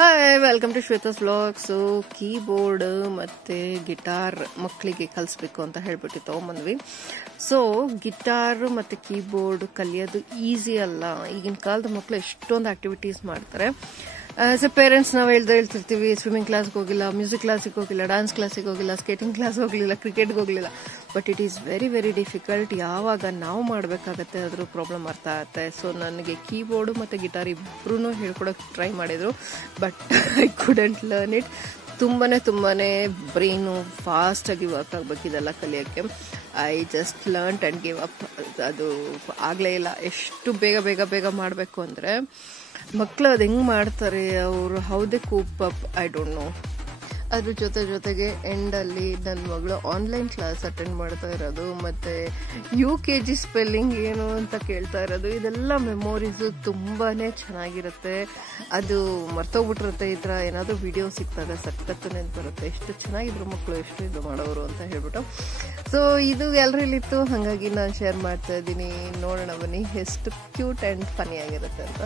Hi, welcome to Shweta's vlogs. Keyboard ಮತ್ತೆ guitar ಮಕ್ಕಳಿಗೆ ಕಲಿಸ್ಬೇಕು ಅಂತ ಹೇಳ್ಬಿಟ್ಟು ತಗೊಂಬಂದ್ವಿ. ಸೊ ಗಿಟಾರ್ ಮತ್ತೆ ಕೀಬೋರ್ಡ್ ಕಲಿಯೋದು ಈಸಿ ಅಲ್ಲ. ಈಗಿನ ಕಾಲದ ಮಕ್ಕಳು ಎಷ್ಟೊಂದು ಆಕ್ಟಿವಿಟೀಸ್ ಮಾಡ್ತಾರೆ. ಆಸ್ ಎ ಪೇರೆಂಟ್ಸ್ ನಾವು ಹೇಳ್ತಿರ್ತೀವಿ, ಸ್ವಿಮ್ಮಿಂಗ್ ಕ್ಲಾಸ್ಗೆ ಹೋಗಿಲ್ಲ, ಮ್ಯೂಸಿಕ್ ಕ್ಲಾಸಿಗೆ ಹೋಗಿಲ್ಲ, ಡಾನ್ಸ್ ಕ್ಲಾಸಿಗೆ ಹೋಗಿಲ್ಲ, ಸ್ಕೇಟಿಂಗ್ ಕ್ಲಾಸ್ ಹೋಗಲಿಲ್ಲ, ಕ್ರಿಕೆಟ್ಗೆ ಹೋಗಲಿಲ್ಲ. But it is very very difficult. ಯಾವಾಗ ನಾವು ಮಾಡಬೇಕಾಗತ್ತೆ ಅದ್ರ ಪ್ರಾಬ್ಲಮ್ ಅರ್ಥ ಆಗುತ್ತೆ. ಸೊ ನನಗೆ ಕೀಬೋರ್ಡು ಮತ್ತು ಗಿಟಾರ್ ಇಬ್ಬರೂ ಹೇಳ್ಕೊಡೋಕೆ ಟ್ರೈ ಮಾಡಿದರು, but I couldn't learn it. ತುಂಬಾನೇ ಬ್ರೈನು ಫಾಸ್ಟಾಗಿ ವರ್ಕ್ ಆಗಬೇಕು ಇದೆಲ್ಲ ಕಲಿಯೋಕ್ಕೆ. I just learn and give up. ಅದು ಆಗಲೇ ಇಲ್ಲ. ಎಷ್ಟು ಬೇಗ ಮಾಡಬೇಕು ಅಂದರೆ ಮಕ್ಕಳು ಅದು ಹೆಂಗೆ ಮಾಡ್ತಾರೆ, ಅವರು how they cope up, I don't know. ಅದ್ರ ಜೊತೆಗೆ ಎಂಡಲ್ಲಿ ನನ್ನ ಮಗಳು ಆನ್ಲೈನ್ ಕ್ಲಾಸ್ ಅಟೆಂಡ್ ಮಾಡ್ತಾ ಇರೋದು, ಮತ್ತು UKG ಸ್ಪೆಲ್ಲಿಂಗ್ ಏನು ಅಂತ ಕೇಳ್ತಾ ಇರೋದು, ಇದೆಲ್ಲ ಮೆಮೊರೀಸು ತುಂಬಾ ಚೆನ್ನಾಗಿರುತ್ತೆ. ಅದು ಮರ್ತೋಗ್ಬಿಟ್ಟಿರುತ್ತೆ. ಈ ಥರ ಏನಾದರೂ ವಿಡಿಯೋ ಸಿಕ್ತಾಗ ಸಖತ್ತು ನೆನಪಿರುತ್ತೆ. ಎಷ್ಟು ಚೆನ್ನಾಗಿದ್ರು ಮಕ್ಕಳು, ಎಷ್ಟು ಇದು ಮಾಡೋರು ಅಂತ ಹೇಳ್ಬಿಟ್ಟು. ಸೊ ಇದು ಎಲ್ಲರಲ್ಲಿತ್ತು, ಹಾಗಾಗಿ ನಾನು ಶೇರ್ ಮಾಡ್ತಾ ಇದ್ದೀನಿ. ನೋಡೋಣ ಬನ್ನಿ ಎಷ್ಟು ಕ್ಯೂಟ್ ಆ್ಯಂಡ್ ಫನಿ ಆಗಿರುತ್ತೆ ಅಂತ.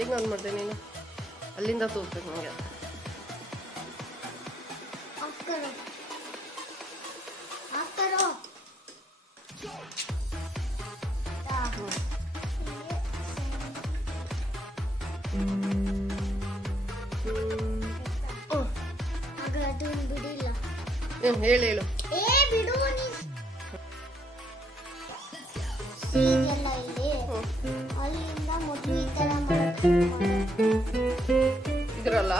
ಈಗ ನಾನು ಮಾಡ್ದೆ, ನೀನು ಅಲ್ಲಿಂದ ತೋರ್ಬೇಕು ನನಗೆ. ಹೇಳು ಇದ್ರಲ್ಲ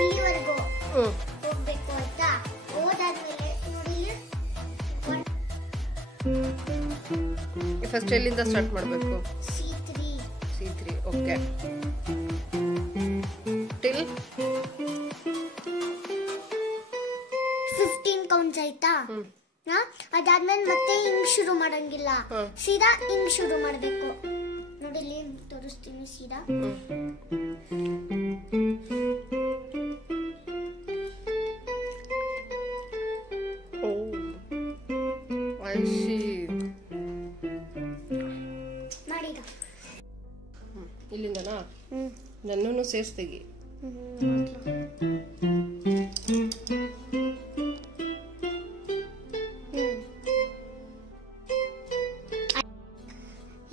ಇಲ್ಲಿವರೆಗೂ ಹೋಗ್ಬೇಕು ಆಯ್ತಾ. ಹೋದಾದ್ಮೇಲೆ ಫಸ್ಟ್ ಎಲ್ಲಿಂದ ಸ್ಟಾರ್ಟ್ ಮಾಡಬೇಕು? C3. ಓಕೆ. ಟಿಲ್ 15 ಕೌಂಟ್ಸ್ ಆಯ್ತಾ. ಅದಾದ್ಮೇಲೆ ಮತ್ತೆ ಹಿಂಗ್ ಶುರು ಮಾಡಂಗಿಲ್ಲ, ಸೀದಾ ಹಿಂಗ್ ಶುರು ಮಾಡ್ಬೇಕು. ನೋಡಿ ಇಲ್ಲಿ ತೋರಿಸ್ತೀನಿ. ಸೀದಾ ಮಾಡಿದ. ಇಲ್ಲಿಂದನಾ ನನ್ನನ್ನು ಸೇರಿಸ್ತೆಗಿ.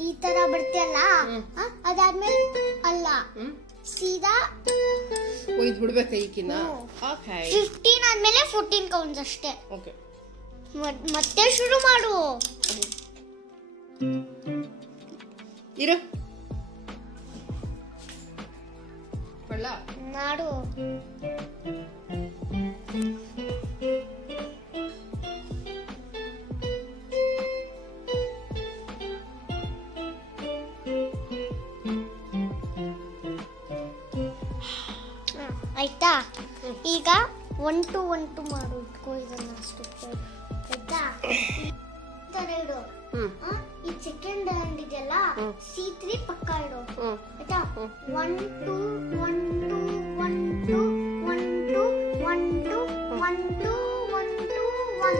ಈ ತರ ಬರ್ತಿಯಲ್ಲ, ಅದಾದ್ಮೇಲೆ ಅಲ್ಲ, ಸೀದಾ ಇದು ಬಿಡ್ಬೇಕ ಈಕಿನ. 15 ಆದ್ಮೇಲೆ 14 ಕೌಂಟ್ಸ್ ಅಷ್ಟೇ. ಓಕೆ, ಮತ್ತೆ ಶುರು ಮಾಡು. ಇರು ಮಾಡು. ಆಯ್ತಾ. ಈಗ 1 to 1 to ಮಾಡು. ಇಟ್ಕೋ ಇದನ್ನ ಅಷ್ಟೇ ಆಯ್ತಾ. ಇಡು. ಈ ಸೆಕೆಂಡ್ ಹ್ಯಾಂಡ್ ಇದೆಯಲ್ಲ, C3 ಪಕ್ಕ ಇಡು ಆಯ್ತಾ. 1 2 1 2 1 2 1 2 1 2 1 2 1 2 1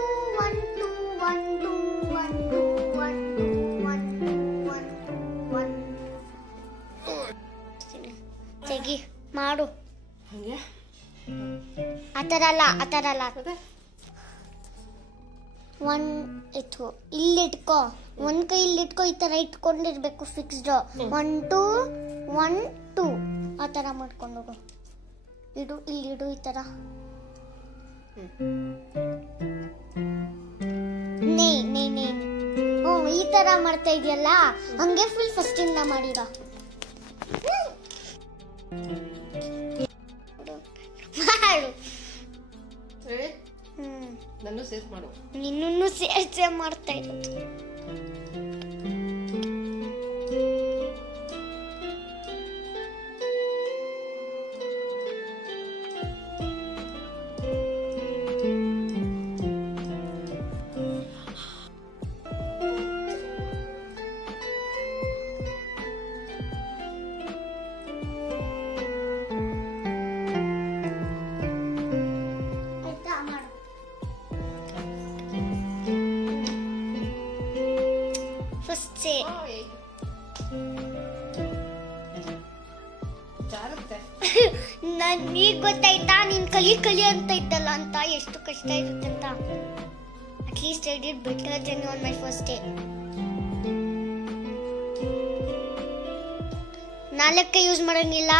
2 1 2 1 2 1 2 1 2 1 2 1 ತೆಗಿ ಮಾಡು. ಆತರ ಅಲ್ಲ. 1 ಇತ್ತು ಇಲ್ಲಿಟ್ಕೋ. ಒಂದ್ ಕೈ ಇಲ್ಲಿಟ್ಕೋ. ಈ ತರ ಇಟ್ಕೊಂಡಿರ್ಬೇಕು ಫಿಕ್ಸ್ಡ್. 1 2 1 2 ಆ ತರ ಮಾಡ್ಕೊಂಡು ಹೋಗು. ಇಡು ಇಲ್ಲಿಡು ಈ ತರ ಈ ತರ ಮಾಡ್ತಾ ಇದೆಯಲ್ಲ ಹಂಗೆ ಫುಲ್ ಫಸ್ಟ್ ಇಂದ ಮಾಡಿರ ನಾನು ಸೇವ್ ಮಾಡು ನಿನ್ನನ್ನು ಸೇವ್ ಮಾಡ್ತಾ ಇರೋದು ಈಗ ಗೊತ್ತಾಯ್ತಾ ನೀನ್ ಕಲಿ ಅಂತ ಇದ್ದಲ್ಲ ಅಂತ ಎಷ್ಟು ಕಷ್ಟ ಇರುತ್ತೆ ಅಂತ at least I did better then on my first day 4 use ಮಾಡಂಗಿಲ್ಲ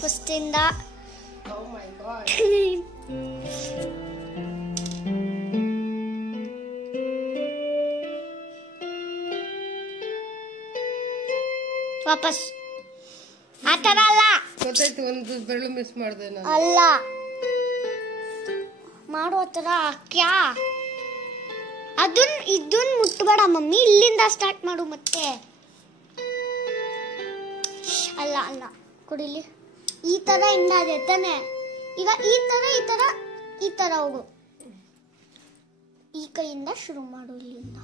ಫಸ್ಟ್ ಇಂದ Oh my god. ವಾಪಸ್ ಆ ತರ ಅಲ್ಲ ಗೊತ್ತಾಯ್ತು ಒಂದು ಬೆರಳು ಮಿಸ್ ಮಾಡಿದೆ ನಾನು ಅಲ್ಲ ಮಾಡೋ ತರ ಕ್ಯಾ ಇದನ್ನ ಮುಟ್ಬೇಡ ಮಮ್ಮಿ ಇಲ್ಲಿಂದ ಸ್ಟಾರ್ಟ್ ಮಾಡು ಮತ್ತೆ ಅಲ್ಲ ಅಲ್ಲ ಕೊಡಿಲಿ ಈ ತರ ಇಂದ ಇದೆ ತಾನೆ ಈಗ ಈ ತರ ಹೋಗು ಈ ಕೈಯಿಂದ ಶುರು ಮಾಡು ಇಲ್ಲಿಂದ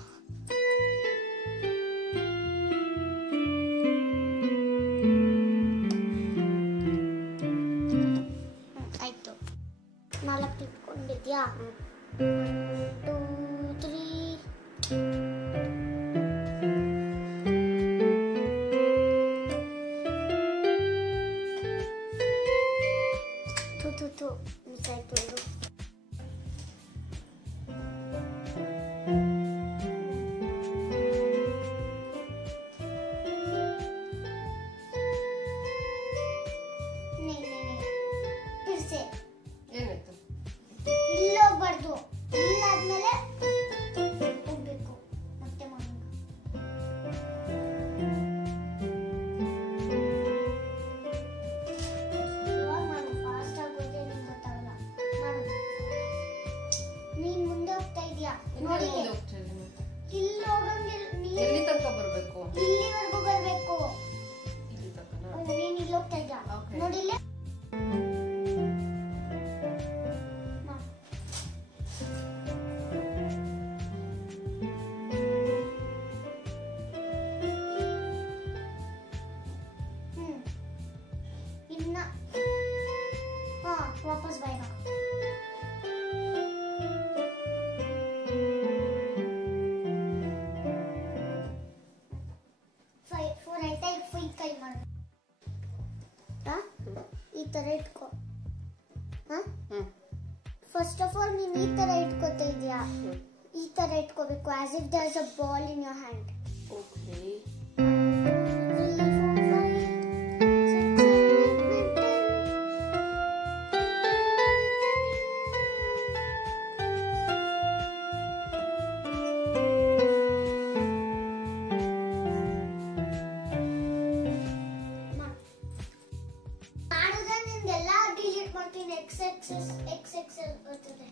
ಆಯ್ತು 4 ಇಟ್ಕೊಂಡಿದ್ಯಾ 2 3 ಮಿಸ್ ಆಯ್ತು ಇದು ಏನಾಯ್ತು ಇಲ್ಲಿ ಹೋಗ್ಬಾರ್ದು ಇಲ್ಲಾದ್ಮೇಲೆ ಹೋಗ್ಬೇಕು ಮತ್ತೆ ಮಾಡೋಣ ಫಾಸ್ಟ್ ಆಗೋದೇ ನಿಂಗೆ ಗೊತ್ತಾಗಲ್ಲ ಮಾಡು ನೀನ್ ಮುಂದೆ ಹೋಗ್ತಾ ಇದೀಯಾ ನೋಡಿ ಇಲ್ಲಿ ಹೋಗಂಗಿಲ್ಲ ಎಲ್ಲಿ ತನಕ ಬರಬೇಕು ಇಲ್ಲಿವರೆಗೂ ಬರ್ಬೇಕು ಇಲ್ಲಿ ತನಕ ನೀನ್ ಇಲ್ಲಿ ಹೋಗ್ತಾ ಇದ್ಯಾ ನೋಡಿ ಇಲ್ಲಿ वापस बाएगा 4 आइता 5 ಕೈ ಮಾಡು ಈ ತರ ಇಟ್ಕೋ ಫಸ್ಟ್ ಆಫ್ ಆಲ್ ನೀನು ಈ ತರ ಇಟ್ಕೋತಾ ಇದೀಯಾ ಈ ತರ ಇಟ್ಕೋಬೇಕು as if there is a ball in your hand okay XXL ಬರ್ತದೆ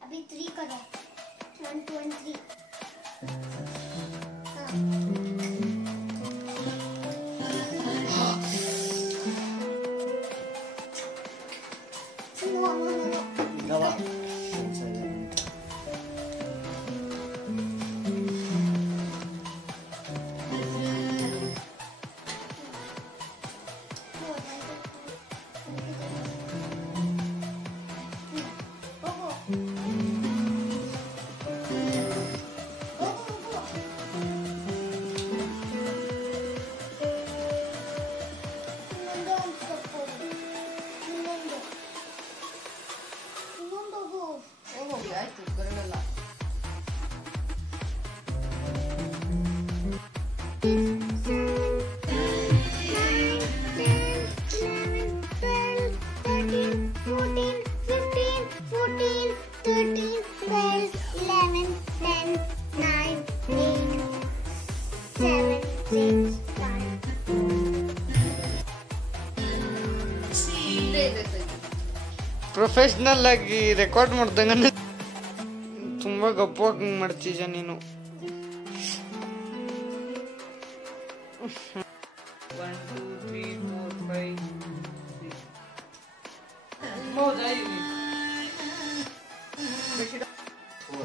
अभी 3 करो 1 2 and 3 7, 6, 5. ಪ್ರೊಫೆಷ್ನಲ್ ಆಗಿ ರೆಕಾರ್ಡ್ ಮಾಡ್ದಂಗ ತುಂಬಾ ಗಪ್ಪವಾಗಿ ಮಾಡ್ತೀಯ ನೀನು. 1 2 3 4 5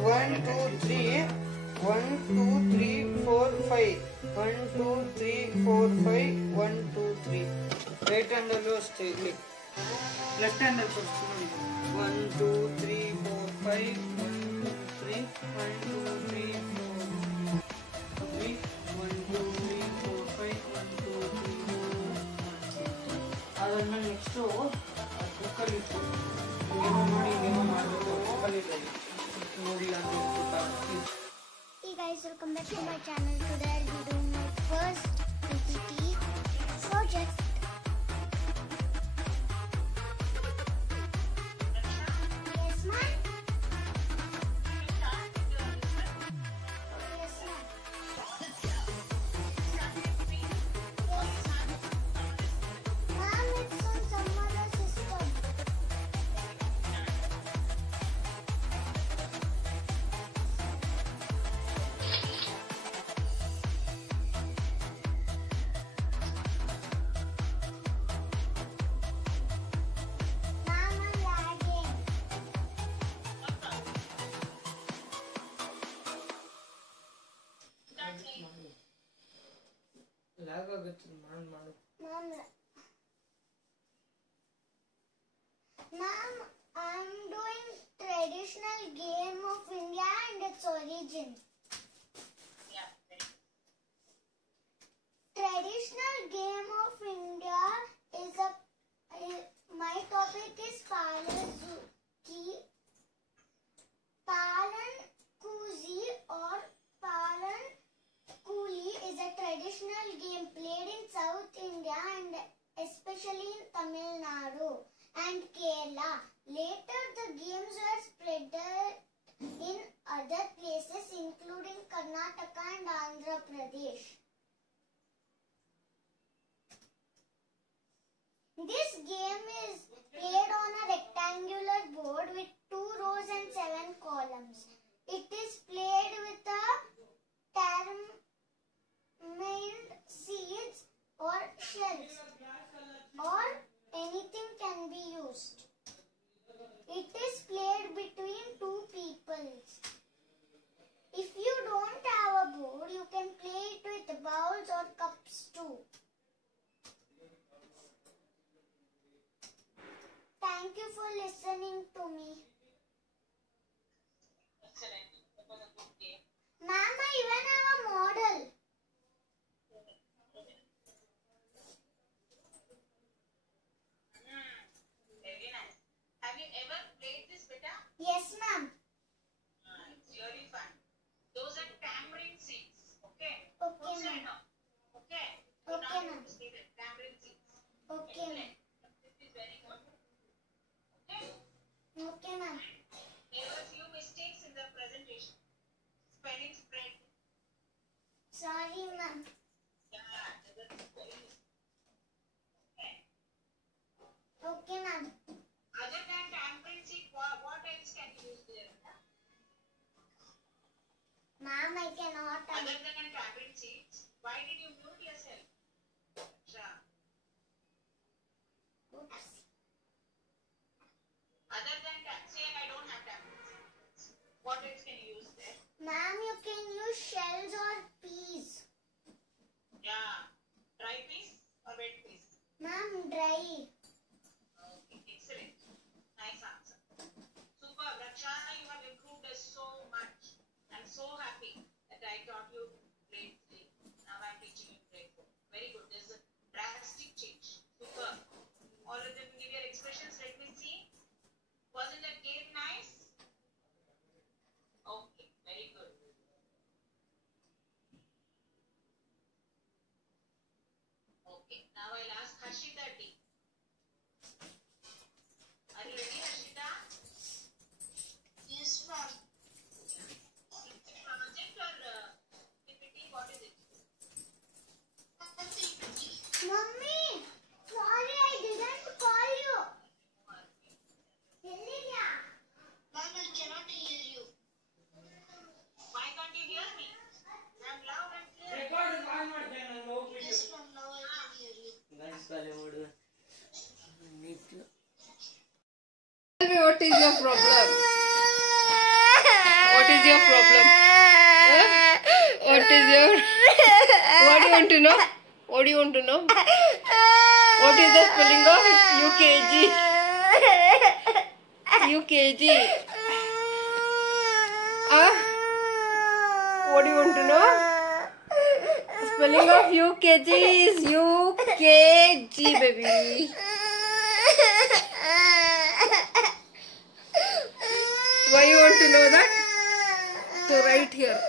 1 2 3 1 2 3 4 5 1 2 3 4 5 1 2 3 ರೈಟ್ ಹ್ಯಾಂಡ್ ಅಲ್ಲೂ ಅಷ್ಟೇ ಇಲ್ಲಿ ಲೆಫ್ಟ್ ಹ್ಯಾಂಡ್ ಅಲ್ಲಿ 1 2 3 4 5 1 2 3 1 2 3 4 3 1 2 3 4 5 1 2 3 ಅದನ್ನ ನೆಕ್ಸ್ಟ್ ಬುಕ್ಕಲ್ಲಿ ಏನೋ ನೋಡಿ ಏನೋ ಮಾಡಬೇಕು ಬುಕ್ಕಲ್ಲಿ ನೋಡಿಲ್ಲ ಅಂದ್ರೆ ಗೊತ್ತಾಗುತ್ತೆ. Hey guys, welcome back to my channel. Today I'll be doing my first PPT project. Yes, ma'am. Yes, ma'am. Ma'am, it's on some other system. Ma'am, I'm lagging. Lag ಆಗುತ್ತೆ ಮಾಡು Ma'am, Ma'am, I'm doing traditional game of India and its origin. Traditional game of India is my topic is Palan Kuzi or Palan Kuli is a traditional game played in South India and especially in Tamil Nadu and Kerala. Later the games were spread in other places including Karnataka and Andhra Pradesh. This game is played on a rectangular board with 2 rows and 7 columns. It is played with a determined seeds or shells, or anything can be used. It is played between 2 people. If you don't have a board, you can play it with bowls or cups too. Thank you for listening to me. Ma'am, I even have a model. Very nice. Have you ever played this, beta? Yes, ma'am. It's really fun. Those are tamarind seeds. Okay? Okay, Who's ma'am. right now? Okay? Okay, Now ma'am. you see the tamarind seeds. Okay, ma'am. This is very good. Okay? Okay, ma'am. There were few mistakes in the presentation. Spelling spread. Sorry, ma'am. Yeah, there were spelling. Okay. Okay, ma'am. Other than tamarind seed, what else can you use there? Beta? Ma'am, I cannot. Other than tamarind seeds, why did you mute yourself? Sure. Oops. Other than that, say I don't have tamarind seeds. What else can you use there? Ma'am, you can use shells or peas. Yeah. Dry piece or wet piece? Ma'am, dry. Okay, excellent. Nice answer. Super. Raksha, you have improved us so much. I'm so happy that I taught you grade 3. Now I'm teaching you grade 4. Very good. There's a drastic change. Super. All of them give your expressions. Let me see. Wasn't that game nice? Okay, very good. Okay, now I'll ask Harshita T. is your... What do you want to know? What do you want to know? What is the spelling of UKG? UKG. What do you want to know? Spelling of UKG is UKG, baby. Why you want to know that? To write here.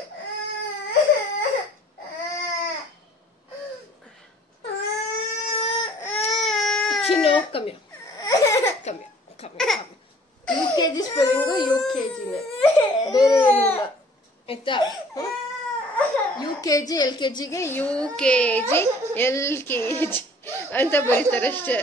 Chino, come here. Come here. Come here. Come here. UKG spelling UKG ne. ಬೇರೆ ಏನಿಲ್ಲ ಆಯ್ತಾ? UKG LKG ಗೆ UKG LKG ಅಂತ ಬರೀತಾರೆ ಅಷ್ಟೇ.